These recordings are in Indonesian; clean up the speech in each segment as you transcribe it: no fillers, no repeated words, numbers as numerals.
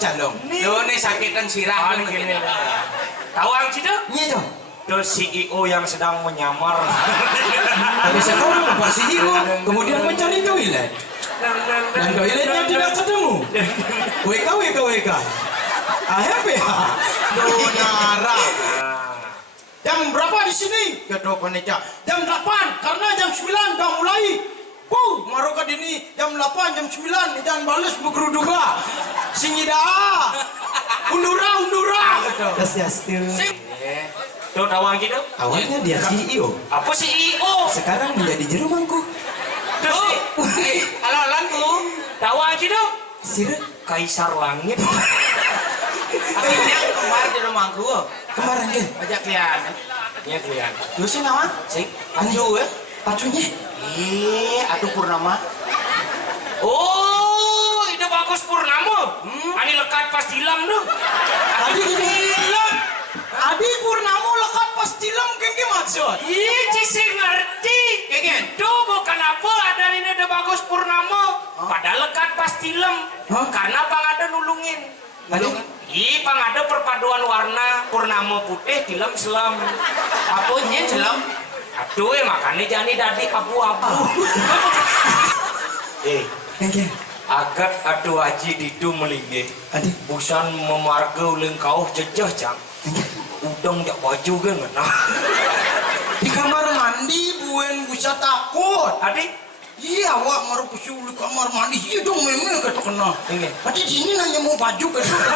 calong. Lo nih sakitan sirah gini. Tahu ang situ? Iya dong. The CEO yang sedang menyamar. Tapi sekarang Bapak CEO kemudian mencari toilet. Dan toiletnya tidak ketemu. WK. AHPH. Donara. Jam berapa di sini? Kata panitia. Jam 8 karena jam 9 udah mulai. Maroka dini jam 8 jam 9 dan balas begeruduga. Singida. Undura. Kasih. Tuh tawang gitu? Awalnya dia CEO. Apa CEO? Sekarang menjadi juru mangku. Tuh, alalanku. Tawang gitu? Sirut Kaisar Langit. Akhirnya kemarin di rumahku. kemarin ke? Ajak kelihatan. Iya kelihatan. Lu sih nama? Sing, Anju ya? Pacunya. Aduh Purnama. oh, itu bagus Purnama. Ani lekat pas tilam tuh. Adi Purnamo lekat pas tilam kengke maksud. Ih, cisi ngerti. Kengen? Itu bukan apa ada ini udah bagus Purnama. Padahal lekat pas tilam. Karena Bang ada nulungin. Nulungin? Ih, Bang ada perpaduan warna Purnama putih, tilam selam. Apanya jelam? Aduh, makanya jani dadi abu-abu. Kengke. Agat adu aji didu melingih. Adi. Busan memarga uleng kau jejah cang. Udang jak baju kan mana? Di kamar mandi buen bisa takut. Adik, Iya, awak maru kusu di kamar mandi. Iya dong memang kata kena. Adi sini nanya mau baju ke sana.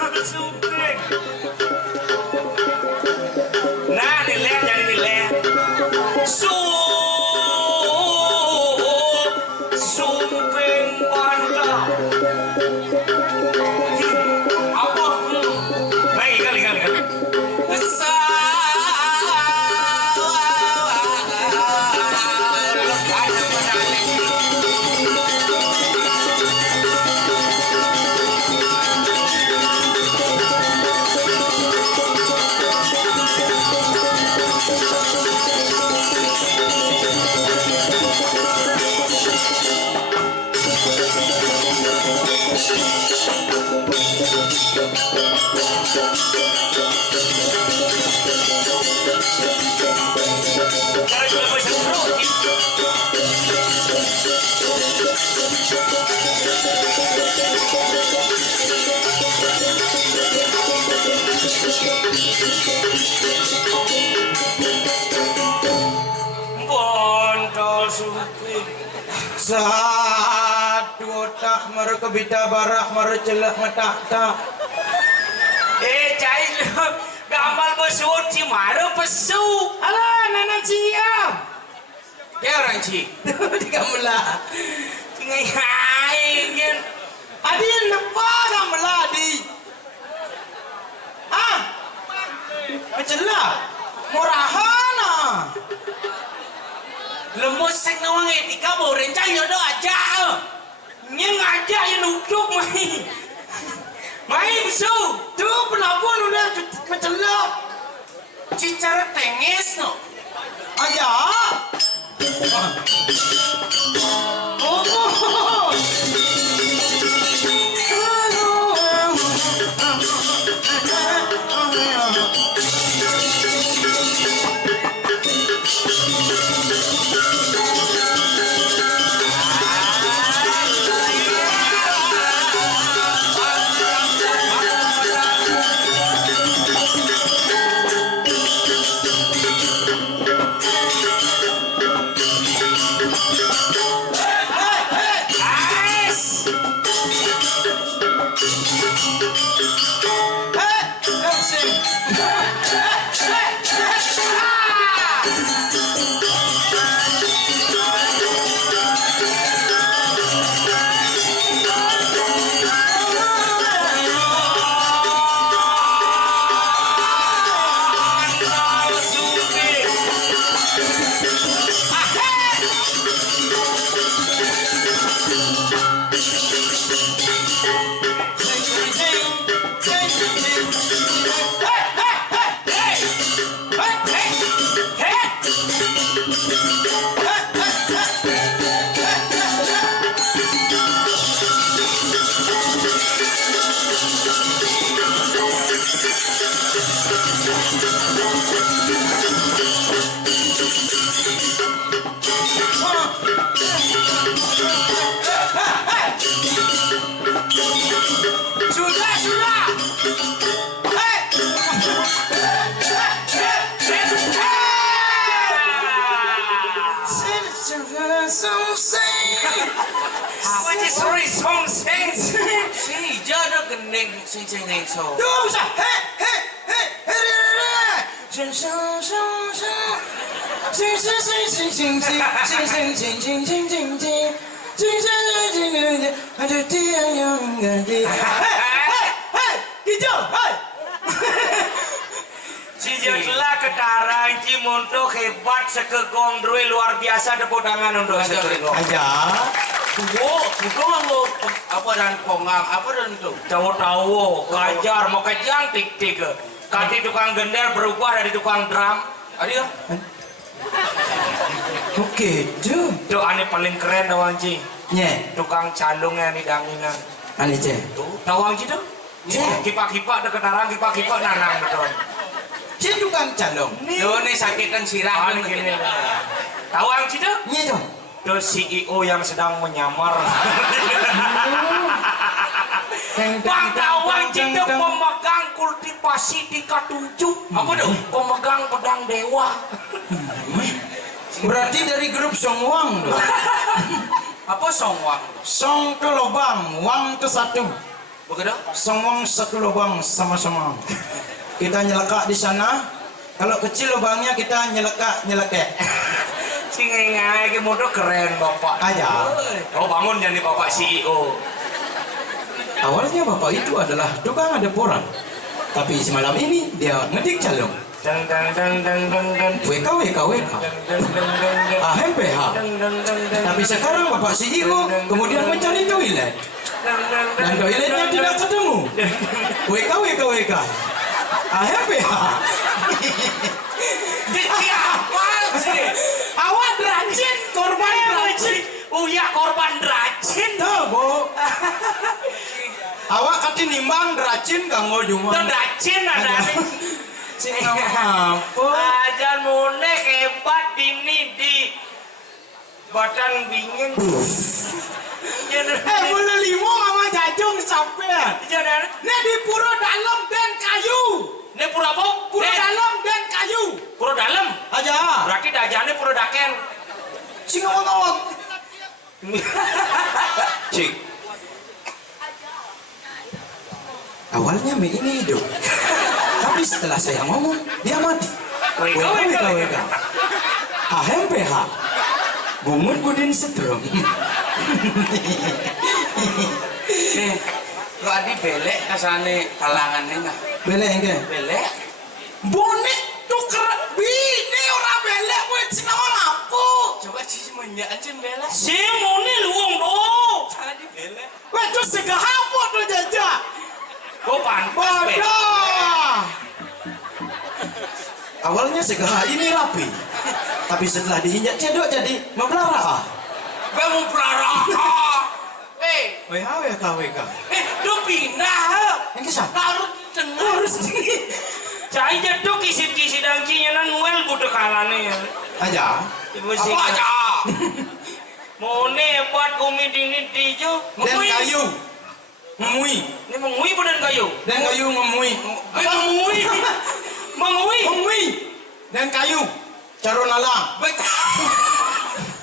bantal sumping. Nah, dilihat jadi dilihat. Sumping bantal. Apa? Lagi kali. Cara juga bisa terus. Bondol suki. Satu otak maru kebita barak maru celak matak tak. Cai lu gamal besut si maro pesu. Alah nana ciam. Dia orang Ci. Tiga mula. Tinggal ingin. Adi lepas kan mula adi. Ah, mencelak. Murahana. Lemus sing nawang etika mau rencang yodo aja. Nyeng aja yang nuduk mai. Mai besu. Tu pelabun udah mencelak. Cicara tengis no. Ayah. Oh. Sorry, song sing. Si jada gening sing cengeng so. Tu bisa. Ada dia yang ganti. Hijau. Si jelah kedarang ci montok hebat sekegong drui luar biasa tepuk tangan untuk sekegong. Ayah. Buku mau apa dan kongang apa dan itu. Tahu-tahu kajar mau kejang tik-tik. Kati tukang gender berubah dari tukang drum. Adio. Oke, tu. Itu aneh paling keren dawang ci. Nye, Tukang calung yang di danginan. ane je. Tuh, dawang ci tuh. Kipak-kipak deket darang kipak-kipak nanang betul. Je tukang calong. Yo nih sakitan sirah Aneh gini. Dawang ci tuh. Nye tu. The CEO yang sedang menyamar. Bang Dawang Cinta pemegang kultivasi tingkat 7. Apa dong? Pemegang pedang dewa. Berarti dari grup Songwang tu. Apa songwang? Song tu lubang, wang tu satu. Begitu? Songwang satu lubang sama-sama. Kita nyelekak di sana. Kalau kecil lubangnya kita nyelekak. Singengai ke motor keren bapak. Ayah. Oh bangun jadi bapak CEO. Awalnya bapak itu adalah tukang ada porang. Tapi semalam ini dia ngedik calong. Dang dang dang dang dang dang. WK. Dang dang dang dang. AMPH. Tapi sekarang bapak CEO kemudian mencari toilet. Dan toiletnya tidak ketemu. WK. AMPH. Siapa sih? Awak rajin korban rajin. Oh ya korban rajin. Tahu, Bu. Awak kati nimbang racin kanggo Itu Juman. racin ada. Sing apa? Ajan mone hebat ini di Batang Bingin. Boleh limo mama jajong sampean. Jangan. Nek di pura dalam dan kayu. Ini pura apa? Pura dalam dan kayu. Pura dalam. Aja. Berarti dajane pura daken. Sing ngomong. Cik. Awalnya mie ini hidup. Tapi setelah saya ngomong, dia mati. Weka. HMPH. Bungut Budin Setrum. Nih, lo adi belek kasane kalangannya nah. Belek engke. Belek? Bonek tuker bini ora belek kowe sinawang apa? Coba cici menyancin belek. Si mone luang do. Tadi belek. Kowe tuh segah apa tuh jajah? Kau pantas be. Bodoh. Awalnya segah ini rapi. Tapi setelah diinjak cedok jadi membelara. Kamu pelara. WK. Lu pindah. Yang kisah? Harus dengar. Harus ini. Cai jatuh kisit-kisit dangcinya nan nguel budak kalane. Aja. Ibu Apa sing. aja? Mone buat komedi ini dijo. Dan kayu. Memui. Ini mengui bukan kayu. Dan kayu memui. Mengui. Mengui. Memui. Dan kayu. Caro nalang.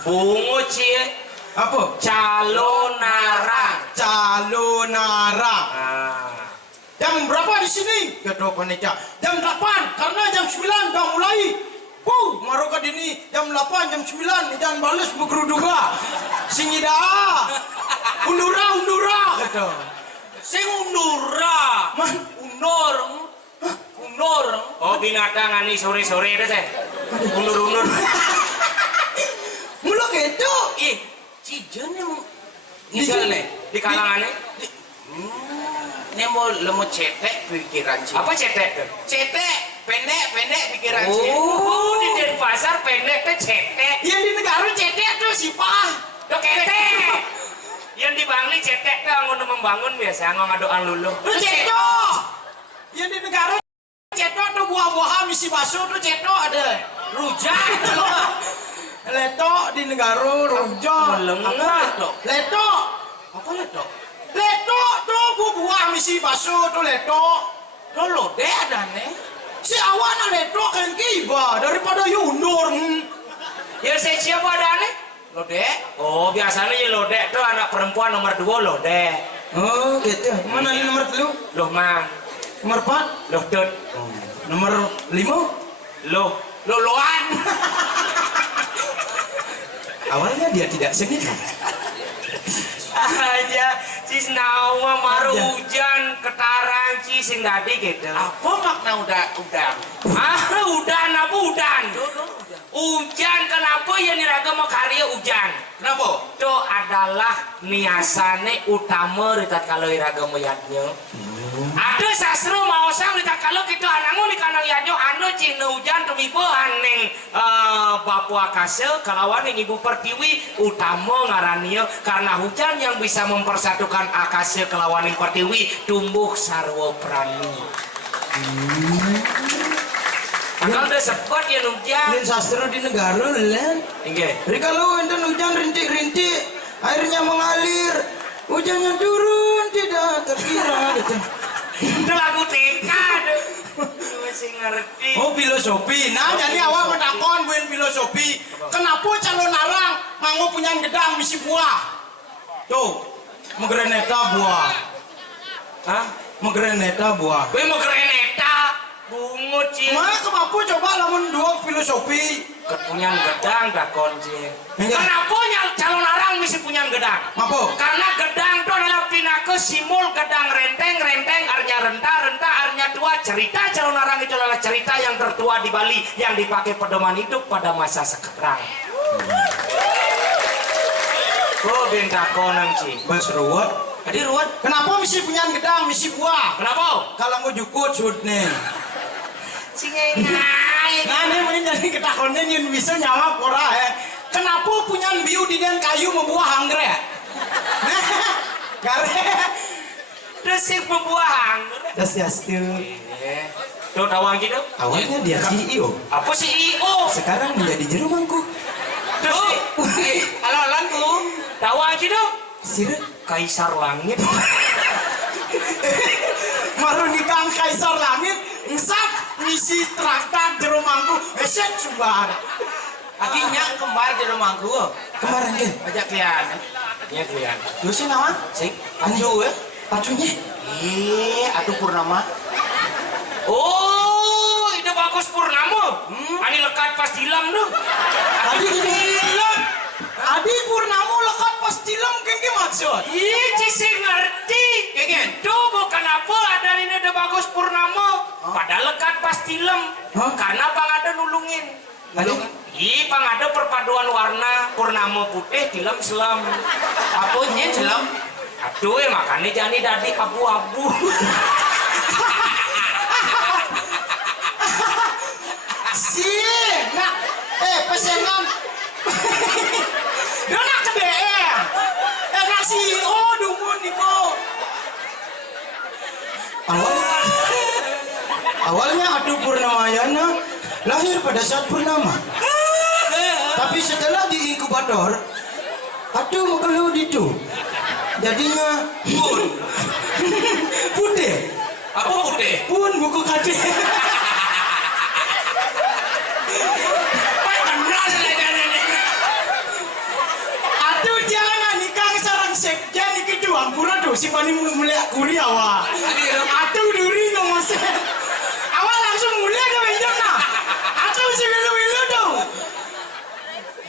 Bungo cie. Apa? Calon narang. Calonara. Ah. Jam berapa di sini? Kata panitia. Jam 8 karena jam 9 dah mulai. Maroka dini jam 8 jam 9 jangan balas berkeruduga. Singida. Undura. Kata. Sing undura. Unur. Oh binatang ani sore-sore deh saya. Undur-undur. Mula gitu. Cijan yang Cijan nih Di kalangannya. Ini mau lemu cetek pikiran Ci. Apa cetek? Cetek, pendek pikiran Ci. Oh, di Denpasar pendek teh cetek. Yang di negara cetek tuh si Pak. Dok cetek. Yang di Bangli cetek tuh anggun membangun biasa ngadoan luluh. Tuh cetok. Yang di negara cetok tuh buah-buahan misi baso tuh cetok ada. Rujak. Letok di negara rujak. Melengah. Letok. Apa letok? Letok tuh buah misi baso tuh letok. Lo lode ada nih. Si awan letok kan kiba daripada yundur. Ya saya siapa ada nih? Lode? Oh biasanya ya lodek tuh anak perempuan nomor 2 lodek. Oh gitu. Mana nih nomor 3? Loh mang. Nomor 4? Loh dot. Nomor 5? Loan. Awalnya dia tidak sengaja. Aja cis nawa maru hujan ketarang cis sing tadi gitu. Apa makna udan? Udan apa udan? Hujan kenapa ya niragama karya hujan? Kenapa? Itu adalah niasane utama ritat kalau iragama yatnya. Ada sastra mau sang ritat kalau kita anangu di kanang yatnya anu cina hujan tumibo aneng bapu akase kalawan yang ibu pertiwi utama ngaranio karena hujan yang bisa mempersatukan akase kelawan yang pertiwi tumbuh sarwa prani. Akal udah sepot ya hujan. Lain sastra di negara lain. Inge. Jadi kalau enten hujan rintik-rintik, airnya mengalir, hujannya turun tidak terkira. Gitu. Itu lagu TK aduh. Masih ngerti. Oh filosofi. Nah jadi awal menakon buin filosofi. Kenapa calon narang manggo punya gedang misi buah? Tuh, megreneta buah. Hah? Megreneta buah. Gue mau keren eta. Bungut sih. Mana kemampu coba lamun dua filosofi. Kepunyan gedang dah kunci. Iya. Kenapa calon arang mesti punya gedang? Apa? Karena gedang itu adalah pinake simul gedang renteng artinya renta artinya tua. Cerita calon arang itu adalah cerita yang tertua di Bali yang dipakai pedoman hidup pada masa sekarang. Oh bintang konang sih. Bas ruwet. Jadi ruwet. Kenapa misi punya gedang misi buah? Kenapa? Kalau mau jukut sud nih. Singai. Nah ini mungkin jadi ketahuannya yang bisa nyawa pora ya. Kenapa punya biu di dan kayu membuah anggrek? Nah, karena Ada sing pembuahan. Swastiastu. Tuh tawang gitu. Awalnya dia CEO, Apa CEO? sekarang menjadi juru mangku. Tuh, Halo-haloku. tawang gitu. Sire, Kaisar Langit. maru nikah Kaisar Langit, ngesap ngisi traktat juru mangku, eset subar. Akhirnya kembar di rumahku. Kemarin ke, Ajak kalian. Ya kalian. dosen nama? Sing. Anju ya? Pacunya? Atuh Purnama. Oh, itu bagus Purnama. Ani lekat pas tilam tuh. Adi tilam. Adi Purnamu lekat pas tilam kengke maksud. Ih, cisi ngerti. Kengen. Itu bukan apa ada ini ada bagus Purnama. Padahal lekat pas tilam. Hah? Karena pang ada nulungin. Nulungin? Ih, pang ada perpaduan warna Purnama putih, tilam selam. Apanya jelam? Aduh, makanya jani dadi abu-abu. Nak, pesenan. Dona ke BR. Nak CEO dumun niko. Awalnya Adu Purnamayana lahir pada saat purnama. Tapi setelah di inkubator, Adu mengeluh itu. Jadinya pun. Putih. Apa putih? Pun buku kade. Aduh jangan nikah sarang sekjen iki duampura do si pani melihat kuliah wa. Aduh duri ngomong se. Awal langsung mulia ke benjok nah. Aduh si wilu-wilu do.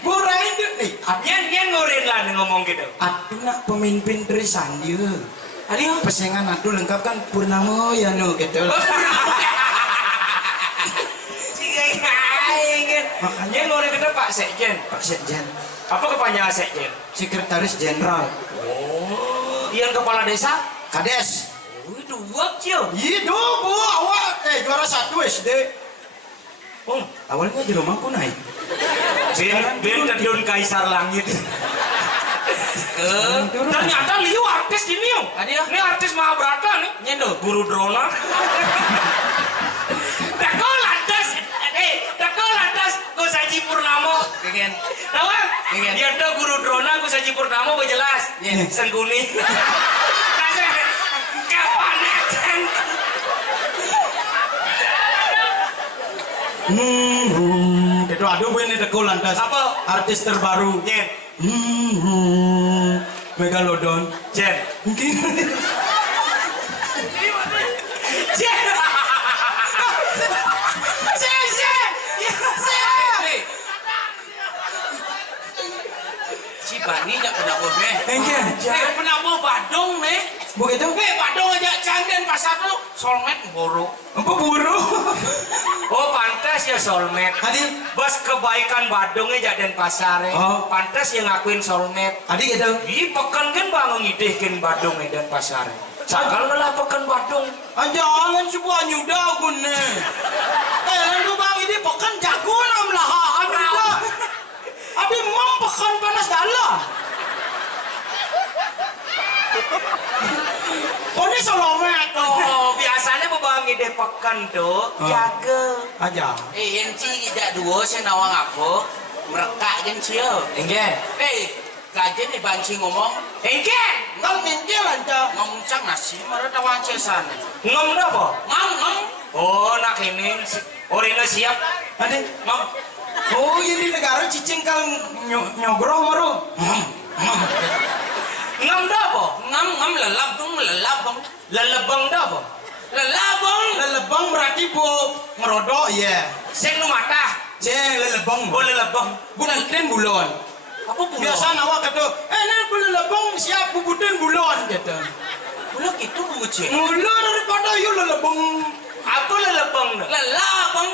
Borain deh. Nyen ngurin lah nih ngomong gitu. Aduh nak pemimpin terisan dia. Aduh pesengan aduh lengkap kan Purnama ya no gitu. Makanya ngurin kita Pak Sekjen. Pak Sekjen, Apa kepanjangan Sekjen? Sekretaris Jenderal, Oh, yang kepala desa? Kades. Oh, itu work cio. Itu bu awal juara 1 SD. Awalnya di rumahku naik. Ben terjun Kaisar Langit. Ternyata Liu artis ini yo. Ini artis Mahabharata nih. Nyendo. Guru Drona. Dakol lantas Gusaji Purnama. Kengen. Tahu? Ingin. Dia tuh Guru Drona Gusaji Purnama jelas. Iya. Sengguni. Kapan akan? Itu aduh ini dekul lantas. Apa? Artis terbaru. Nyen. Megalodon. Jen. Mungkin. Jen. Si Bani nyak pernah bosnya. Engke. Pernah bawa Badung nih. Begitu? Badung aja cangden pasar tuh solmet boro. Apa buru? Oh pantas ya soulmate. Adi, Bos kebaikan Badungnya jadi pasar. Oh. Pantas yang ngakuin soulmate. adi gitu. Ih pekan kan bangun ngidehkin Badung dan pasar. Sakal lah pekan Badung. Jangan sebuah nyudah gune. Lalu bang ini pekan jago nam lah. Abi mam pekan panas dalam. Oh ini solomet. Oh biasanya bebang ngideh pekan tuh jaga. Aja. Yenci tidak dua saya nawang apa merekak yenci yo. Enggak. Kajen nih banci ngomong. Enggak. Kan minjil aja. Ngomong cang nasi marah tawang cesan. Ngom apa? Ngom. Oh nak ini. Orina siap. Adi. Ngom. Oh ini negara cicing kal nyogrong maru. Ngom apa? Ngom lelabung. Lelebang apa? Lelabung. Lelebang berarti bu ngerodok ya. Sing nu mata. Lelebang. Oh lelebang. Bubutin bulon. Apa bulan? Biasa nawak kata, ini lelebang siap bubutin bulon gitu. Bulan itu bucin. Mula daripada yuk lelebang. Apa lelebang? Lelabung.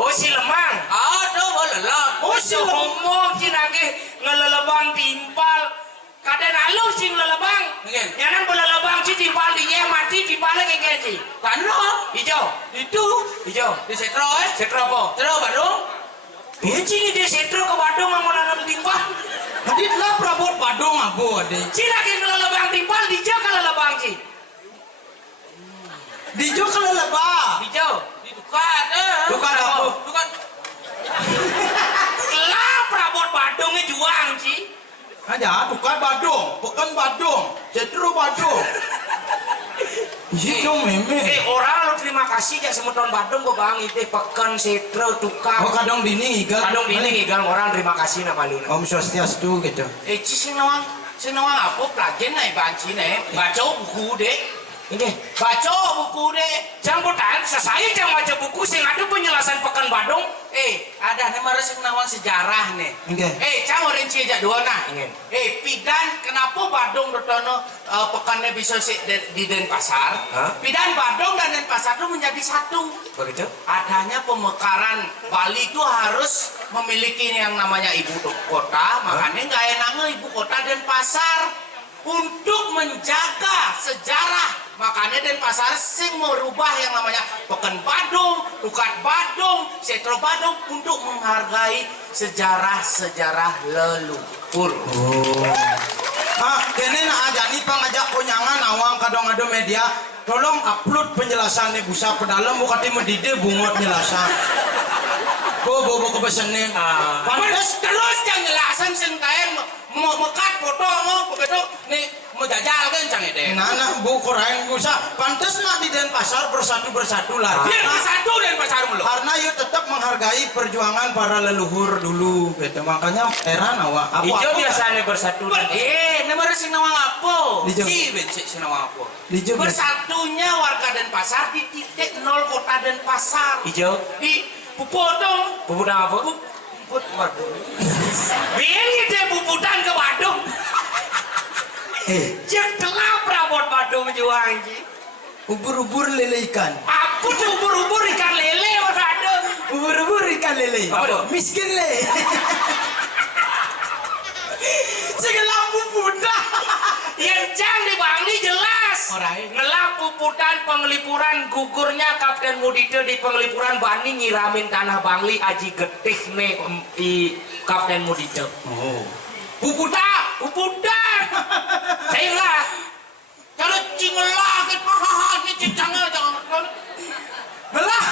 Oh si lemang. Aduh lelab. Oh Si si lelebang. homo si nage ngelelebang timpal. Kadang alu si ngelelebang. Ngen. Yang belelebang si timpal dia mati timpalnya kayak gini. Bandung. Hijau. Itu. Hijau. Di setro Setro apa? Setro Bandung. Ini dia setro ke Bandung mau nanam timpal. Tadi telah perabot Badung abu ade. Si lagi ngelelebang timpal dijak ngelelebang si. Dijo kalau lebah. Hijau. Didukat. Dukat apa? Dukat. Lah Prabot Badungnya juang sih. Aja, bukan Badung, bukan Badung, Cetro Badung. Iya meme. Orang lu terima kasih ya semeton Badung gua bang itu pekan setro tukang. Oh kadang dini igal. Kadang dini igal orang terima kasih nama lu. Om Swastiastu gitu. Ci sinawang apa pelajen naik banci nih. Baca buku deh. Ini Baca buku deh. jangan botan, saya jangan baca buku sing ada penjelasan pekan Badung. Ada nih marah sinawang sejarah nih. Oke. Cang orang cia dua nah. Ingin. Pidan kenapa Badung dotono pekannya bisa di Denpasar? Hah? Pidan Badung dan Denpasar itu menjadi satu. Begitu? Adanya pemekaran Bali itu harus memiliki yang namanya ibu kota, makanya nggak enaknya ibu kota Denpasar untuk menjaga sejarah. Makanya Denpasar sing merubah yang namanya Pekan Badung, Dukat Badung, Setro Badung untuk menghargai sejarah-sejarah leluhur. Kene nak aja nih pangajak konyangan awang kadang-kadang media. Tolong upload penjelasan nih busa pedalam bukati medide bungot penjelasan. Bobo kebesanin. Pantes terus yang jelasan sing kayak mau mekat foto mau begitu nih mau jajal kan cang ide. Nah, bu kurang busa. Pantes nak di Denpasar bersatu lah. Biar bersatu Denpasar mulu. Karena yuk tetap menghargai perjuangan para leluhur dulu gitu. Makanya heran awak. Hijau biasanya bersatu. Nomor sing nawang apa? Hijau. Si bencik sing nawang apa? Hijau. Bersatunya warga Denpasar di titik 0 kota Denpasar. Hijau. Di Pupotong. Puputan apa? Puput Badung. Biar gitu puputan ke Badung. Cek telah Prabot Badung juang sih. Ubur-ubur lele ikan. Aku tuh ubur-ubur ikan lele ada. Ubur-ubur ikan lele. Apa? Miskin le. Segelam puputa. Yang jang di Bangli jelas. Orang. Ngelap puputan pengelipuran gugurnya Kapten Mudito di pengelipuran Bani nyiramin tanah Bangli aji getih nih di Kapten Mudito. Oh. Puputan. Saya lah. Kalau cingelah ke pahaha ni cicangnya jangan. Belah.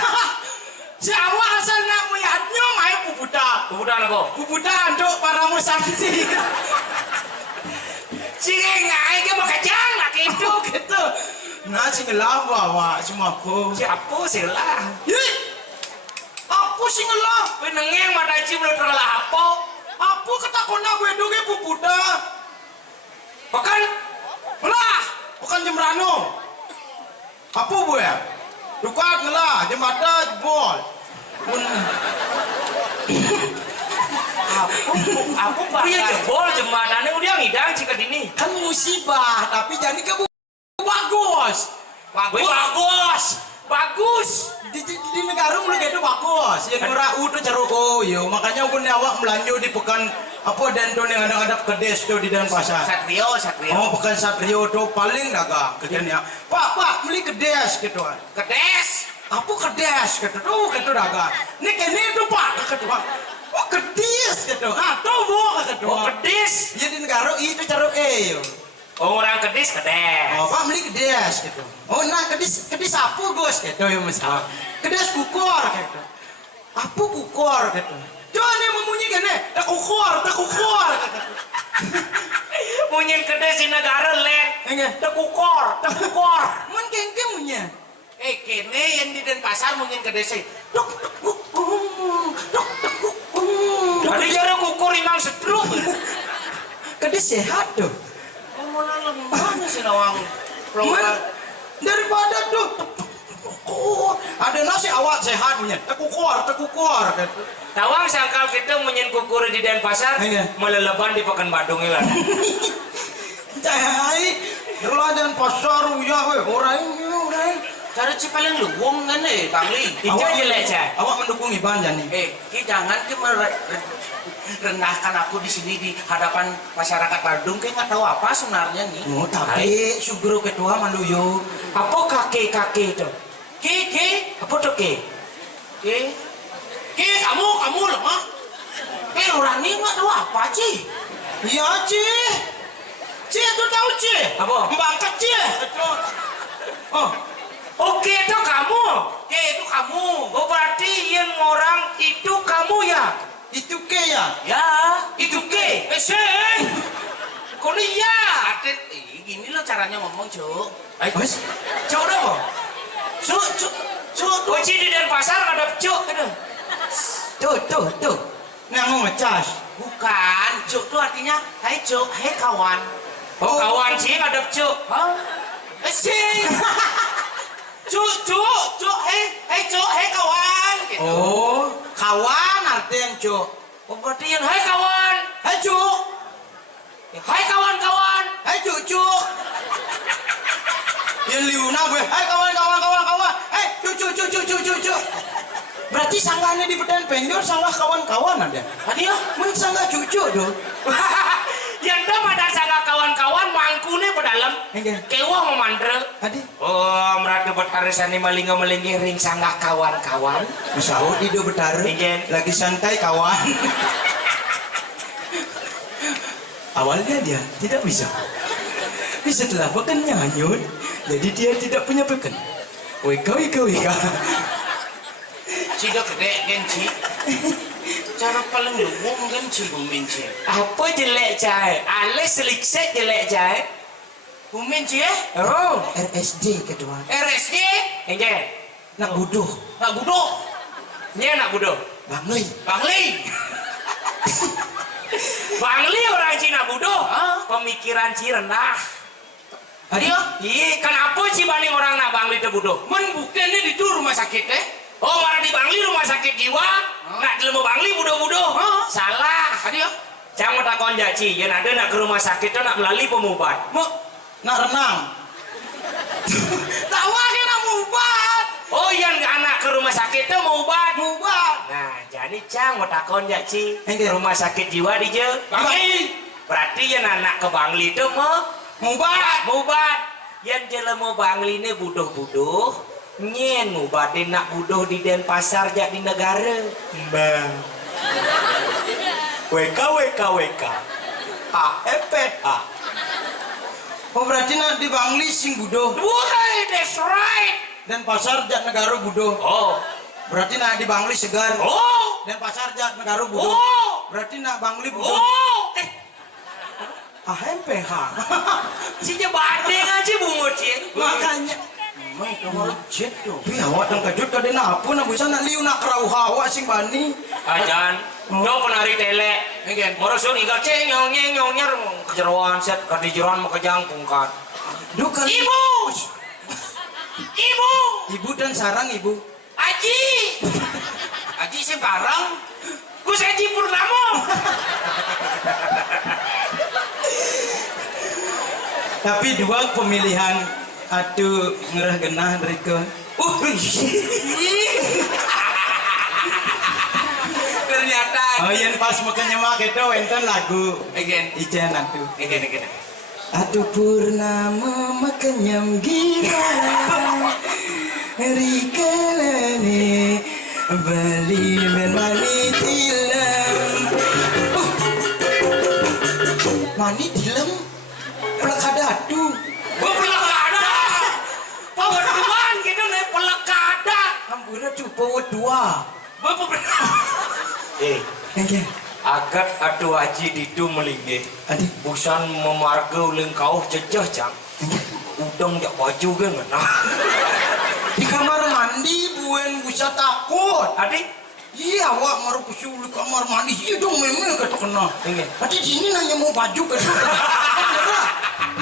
Si awak asal nak melihatnya main puputa. Puputan apa? Puputa untuk para musangsi. Singengai ke makajang lah gitu. Gitu. Nah, sing lawa awak semua aku. Siapa sih lah? Ih. Aku sing lah. Penengeng madaji belum terlalu apa. Aku ketakona wedonge puputa. Bahkan Belah. Bukan Jembrano. Apa bu ya? Dukat ngelah, jembatan jebol. aku punya jebol jembatannya udah ngidang jika dini. Kan musibah, tapi jadi ke bagus. Bagus. Di negara mulai gitu bagus. Yang murah udah ceruk oh yo. Makanya pun awak melanjut di pekan apa dan tuh yang ada kedes tuh di Denpasar. Satrio. Oh pekan Satrio tuh paling dagang kerjanya. Pak beli kedes gitu kan. Kedes. Apa kedes gitu tuh gitu dagang. Ini kene tuh pak gitu pak. Oh kedes gitu. Tuh bu gitu. Oh kedis. Ya di negara itu ceruk yo. Oh, orang kedis. Oh, Pak beli kedes gitu. Oh, nah kedes apa Gus gitu ya Mas. Kedes kukor gitu. Apa kukor gitu. Jangan yang memunyi gini, tak kukor gitu. Munyin kedis di negara lain. Enggak. Tekukor. Men kengke munya. Kene yang di Denpasar mungkin kedes. Dok. Tadi cara kukur imang sedruk. Kedes sehat tuh. Mulai lemahnya sih nawang. Men daripada tuh. Ada nasi awak sehat punya. Tekukor gitu. Tawang sangkal kita munyin kukur di Denpasar. Iya. Meleleban di Pekan Badung lah. Cahai. Kalau Denpasar ya we orang. Cara paling luwung kan Bangli. Ijo jelek cah. Awak mendukung Iban Jani. Jangan rendahkan aku di sini di hadapan masyarakat Badung. Kayak nggak tahu apa sebenarnya nih. Oh, tapi Sugro ketua Maluyo. Apa kakek itu? Apa tuh ke? Kamu lemah. Orang ini nggak tahu apa Ci. Iya Ci itu tahu Ci. Apa? Mbak Ci. Oh Oke itu kamu. Ke itu kamu. Oh berarti yang orang itu kamu ya? Itu ke ya? Ya, itu ke. Sen. Kau ni ya. Adet, gini lo caranya ngomong, Cuk. Mas, Cuk dong. Cuk, Cuk, Cuk. Oh di Denpasar ada cuk gitu. tuh. Nang ngecas. Bukan, Cuk itu artinya, hai Cuk, hai kawan. Oh kawan sih ada cuk. Hah? Sen. Cuk, hai Cuk, hai kawan. Gitu. Oh, kawan artinya Cuk. Oh berarti yang hai kawan. Hai Cuk. Hai kawan-kawan. Hai Cucu. Yang liuna gue. Hai kawan. Hai Cucu. Berarti sanggahnya di Pedan Penjor sanggah kawan-kawan ada. Tadi ya? Mun sanggah Cucu dong. Yang dah ada sangat kawan-kawan mangkune ke dalam. Enggak. Kewah memandre. Adi. Oh, merata berharisan ini malinga-malingi ring sanggah kawan-kawan. Masau di do betar. Enggak. Lagi santai kawan. Awalnya dia tidak bisa. Tapi setelah bekennya hanyut, jadi dia tidak punya beken. Wika. Cida gede genci. Cara paling luwung genci buminci. Apa jelek cai? Alis selikset jelek cai. Buminci ya? Oh, RSD kedua. RSG? enggak. Nak buduh. Nak buduh. Nya nak bodoh. Bangli. Bangli. Bangli orang Cina bodoh. Hah? Pemikiran Ci rendah. Adio? Iya, kenapa sih banding orang nak Bangli itu bodoh? Men buktinya di tuh rumah sakit eh? Oh, malah di Bangli rumah sakit jiwa. Nak di lembu Bangli bodoh-bodoh. Hah? Salah. Adio? Jangan tak konjak Ci, yang ada nak ke rumah sakit tu nak melalui pemubat. Nak renang. Tahu aja nak mubat. Oh, yang anak ke rumah sakit tu mau ubat. Mubat. Nah, jadi Cang mau tak konjak Ci. Enggak. Rumah sakit jiwa di je. Bangli. Berarti yang anak ke Bangli tu mau Mubat. Yang jelema Bangli ni buduh-buduh. Nyen mubatin nak buduh di Denpasar jak di negara. Bang. WK. AFPH. Oh berarti nak di Bangli sing buduh. Woi, that's right. Dan pasar jak negara buduh. Oh. Berarti nak di Bangli segar. Oh. Dan pasar jak negara buduh. Oh. Berarti nak Bangli buduh. Oh. AMPH. Si badeng aja bungut sih. Makanya. Mai kamu jet tuh. Tapi awak tang kejut kade apa nak bisa nak liu nak kerau hawa sing bani. Ajan. Dong penari tele. Again. Morosun iga ceng nyonyer kejeroan set kadi jeroan mau kejang pungkat. Dukan. Ibu. Ibu dan sarang ibu. Aji. Aji sih bareng. Gus Haji Purnamo. Tapi dua pemilihan atu ngerah genah dari ke. Ternyata. Oh yang pas makanya mak itu enten lagu. Again. Ijen atu. Again. Atu purnama makanyam gimana Rikalane Bali menmani tilam Mani tilam Pelakadatu Gua pelakada. Paweduan gitu nih pelakada. Ampura cupa dua Bapak Enggak agat adu haji ditu melingge. Adik Busan memarga uleng kau jejah cang. Udang jak baju kan nah. Di kamar mandi buen bisa takut Adik, Iya awak maru kusul di kamar mandi Iya dong memang kata kena Iya. Adik sini nanya mau baju kan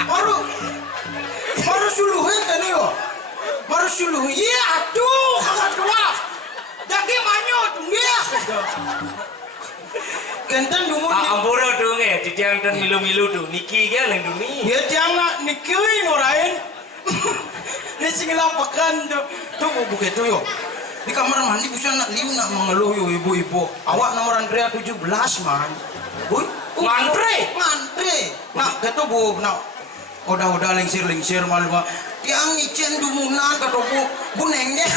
Maru suluhin kan yo Maru suluhin Iya aduh kakak tua Jadi manyut Iya Kentan dumut ampura dong di tiang dan milu-milu tuh. Niki kan yang duni. Ya jangan nikirin orain Ini singilang pakan tuh bukan itu yo di kamar mandi bisa nak liu nak mengeluh yo ibu-ibu awak nomor Andrea 17 man boy ngantri nak kata bu nak udah lingsir malu tiang icen dumunan kata bu nengnya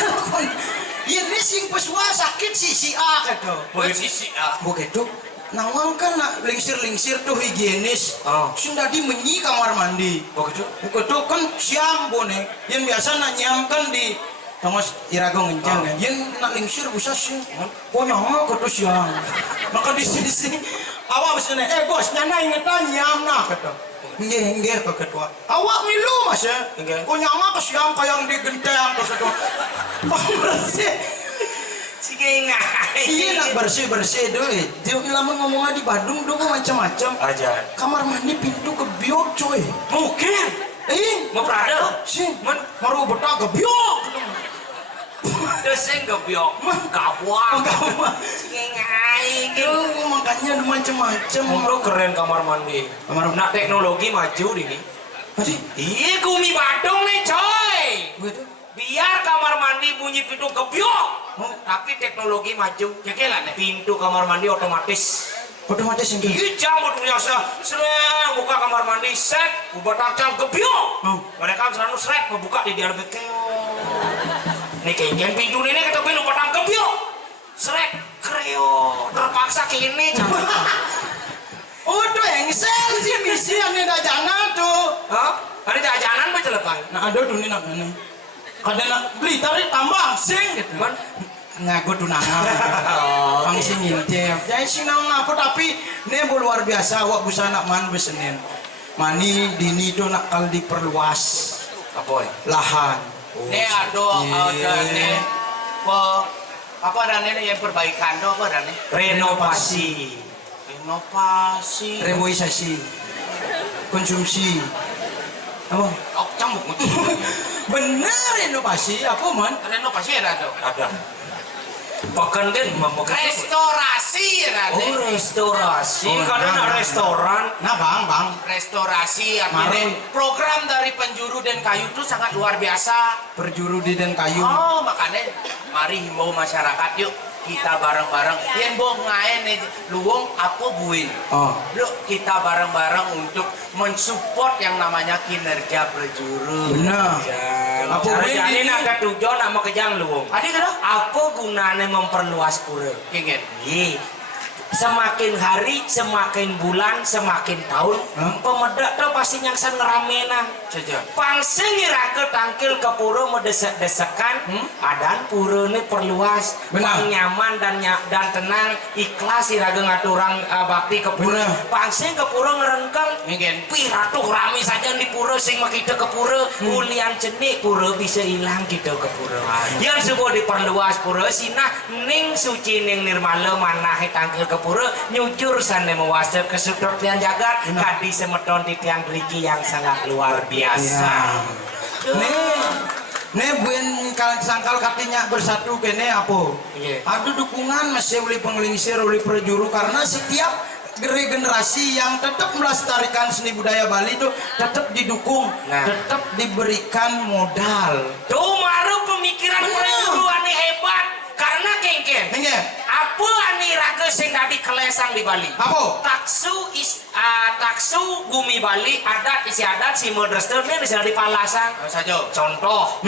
ini sing pesua sakit si A kata Buat sisi ah. bu gitu nawang kan nak lingsir tuh higienis. Sudah di menyi kamar mandi. Begitu. Begitu kan siam bone. Yang biasa nak nyiam kan di Thomas irago ngencang kan. Yang nak lingsir bisa sih. Pokoknya kata siam. Maka di sini awak besarnya. Bos nyana ingetan nyiam nak kata. Nggih ke ketua. Awak milu mas ya. Pokoknya ke siam kayak di genteng ke ketua. Bersih. Iya nak bersih dulu. Dia lama ngomongnya di Badung dulu macam-macam. Aja. Kamar mandi pintu kebiok coy. Mungkin. Mau Prada. sih. Maru betak kebiok. Deseng gebiok. Kabuang. Itu makanya ada macam-macam. Bro keren kamar mandi. Nak teknologi maju ini. Iya Gumi Badung nih coy. Biar kamar mandi bunyi pintu kebiok, tapi teknologi maju. Cekelan pintu kamar mandi otomatis. Otomatis yang gitu. Jam biasa, sering buka kamar mandi set, buat tangcal kebiok. Mereka selalu seret membuka di dalam bekeo. Nih kayaknya pintu ini kita pintu batang kebiok, seret kreo, terpaksa kini. Oh tuh yang sih misi yang ada jalan tuh. Hah? Ada jajanan baca lepas. Nah ada tuh nih nak ini. Kada nak beli tarik tambah sing gitu kan ngaku tunangan fungsi ngintip jadi sinang apa tapi ini luar biasa awak bisa nak man besenin mani dini itu nak kal diperluas apa lahan ini ada nih apa ada nih yang perbaikan tuh apa ada nih renovasi reboisasi konsumsi apa cambuk benar renovasi apa man renovasi ada tuh ada bahkan kan restorasi ada restorasi karena ada restoran nah bang restorasi artinya program dari penjuru dan kayu itu sangat luar biasa berjuru di dan kayu makanya mari himbau masyarakat yuk kita bareng-bareng yang boh ngain luwung apa buin yuk kita bareng-bareng untuk mensupport yang namanya kinerja berjuru benar apa buin ini nak tujuan nama kejang luwung adik kan apa gunanya memperluas pura ingin semakin hari, semakin bulan, semakin tahun, pemedak tuh pasti nyangsan ngeramenan. Pangseng iraga tangkil ke pura mendesak-desakan, adan pura ini perluas, nyaman dan tenang, ikhlas iraga ngaturang bakti ke pura. Pangseng ke pura ngerengkang, piratuh rame saja di pura sing makita ke pura, ulian jenik pura bisa hilang kita ke pura. Yang sebuah diperluas pura sinah ning suci ning nirmala manah tangkil ke pura nyujur sane mewasap kesukrotian jagat kadi semeton di tiang beriki yang sangat luar biasa. Nih buen sangkal katinya bersatu kene apa? Ada dukungan masih oleh penglingsir oleh perjuru karena setiap generasi yang tetap melestarikan seni budaya Bali itu tetap didukung, tetap diberikan modal. Tuh maru pemikiran perjuru ani hebat karena kengken. Apa ani raga sing tadi kelesang di Bali? Apa? Taksu Gumi Bali adat isi adat si modrestel ini bisa dipalasang. Saja. Contoh,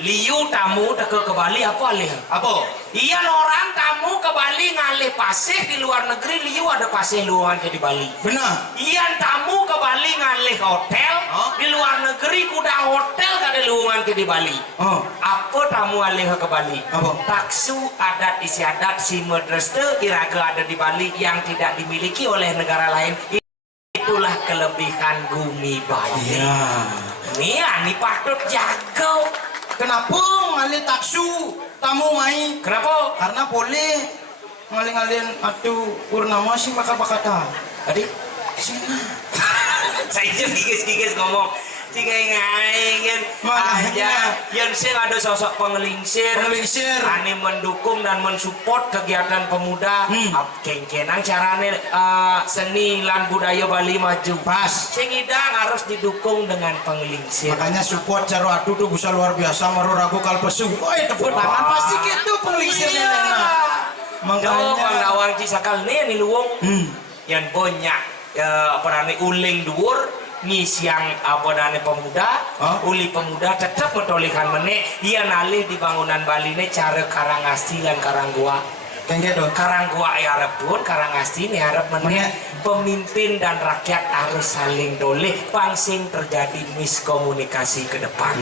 liu tamu teke ke Bali apa alih? Apa? Iya orang tamu ke Bali ngalih pasir di luar negeri liu ada pasir luan ke di Bali. Benar. Iya tamu ke Bali ngalih hotel di luar negeri kuda hotel kada luan ke di Bali. Apa tamu alih ke Bali? Apa? Taksu adat isi adat si modrestel iraga ada di Bali yang tidak dimiliki oleh negara lain. Itulah kelebihan Gumi Bali. Ini ani patut jago. Kenapa ngalih taksu tamu main? Kenapa? Karena boleh ngalih-ngalihin atu purnama sih bakal-bakata. Adik, sini. Saya gigis ngomong. Cikengaingen aja yang sing ada sosok penglingsir ane mendukung dan mensupport kegiatan pemuda kengkenang carane seni lan budaya Bali maju pas sing idang harus didukung dengan penglingsir makanya support cara adu tuh bisa luar biasa maru ragu kalpesu tepuk tangan pasti gitu penglingsirnya makanya pandawang cisakal nih luwung yang banyak apa uling dhuwur mis yang apa dane pemuda uli pemuda tetap metolikan meneh dia nalih di bangunan Bali ini cara karangasti dan karang gua Kengke do. Karang gua harap pun, karang asli nih harap meneh pemimpin dan rakyat harus saling doleh, pangsing terjadi miskomunikasi ke depan.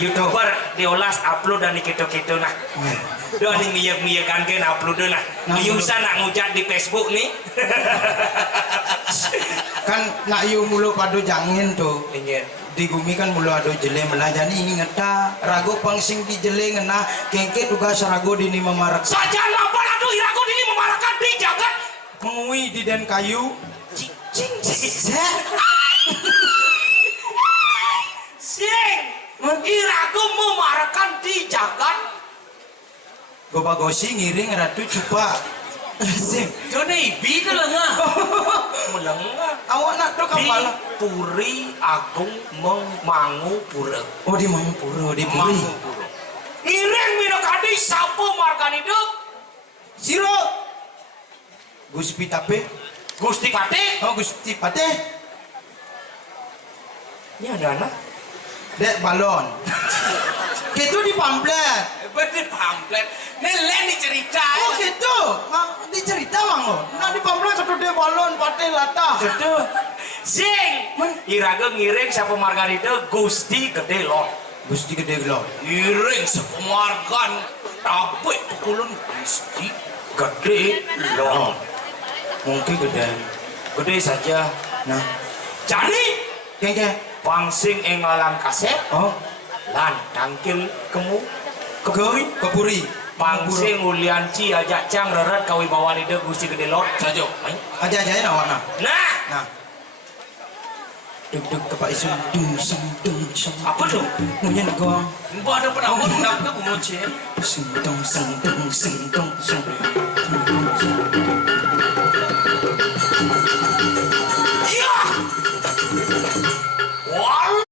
YouTuber diolas upload dan gitu-gitu nah. Doa nih miyek kan upload nah. Liusan nak ngujat di Facebook nih. Kan nak yu mulu padu jangin tuh. Ingin. Di gumi kan mulu ado jele melajani ini ngeta rago pangsing di jele ngena kengke tugas rago dini memarak Saja apa aduh irago dini memarakan di jagat mengui di den kayu cing sing irago memarakan di jagat goba-gosi ngiring ratu cupa sing Jone ibi tu lah ngah. melengah awak nak tuh di kapal Puri Agung Mangu Pura oh di Mangpura di Puri ngiring minokadi sapo margani dek siro Gusti Tape Gusti Pate oh Gusti Pate ini ada anak dek balon gitu di pamflet Betul pamflet. Nelen ni cerita. oh gitu di cerita mang nah di pamflet satu dek balon Pate latah gitu sing iraga ngiring sapo margani dek Gusti Gede Lot Gusti gede gelap Iring sepemargan tabik pukulun Gusti Gede Lot mungkin gede gede saja nah jadi kengke pangsing engalan kaset oh lan tangkil kemu ke Puri pangsing ulianci ajak cang reret kawibawan ide Gusti Gede Lot saja aja awak nah nah duk ke Pak Isun dung sung apa tuh munyen gong Mbak ada penawar nak ke pemocin. sung dung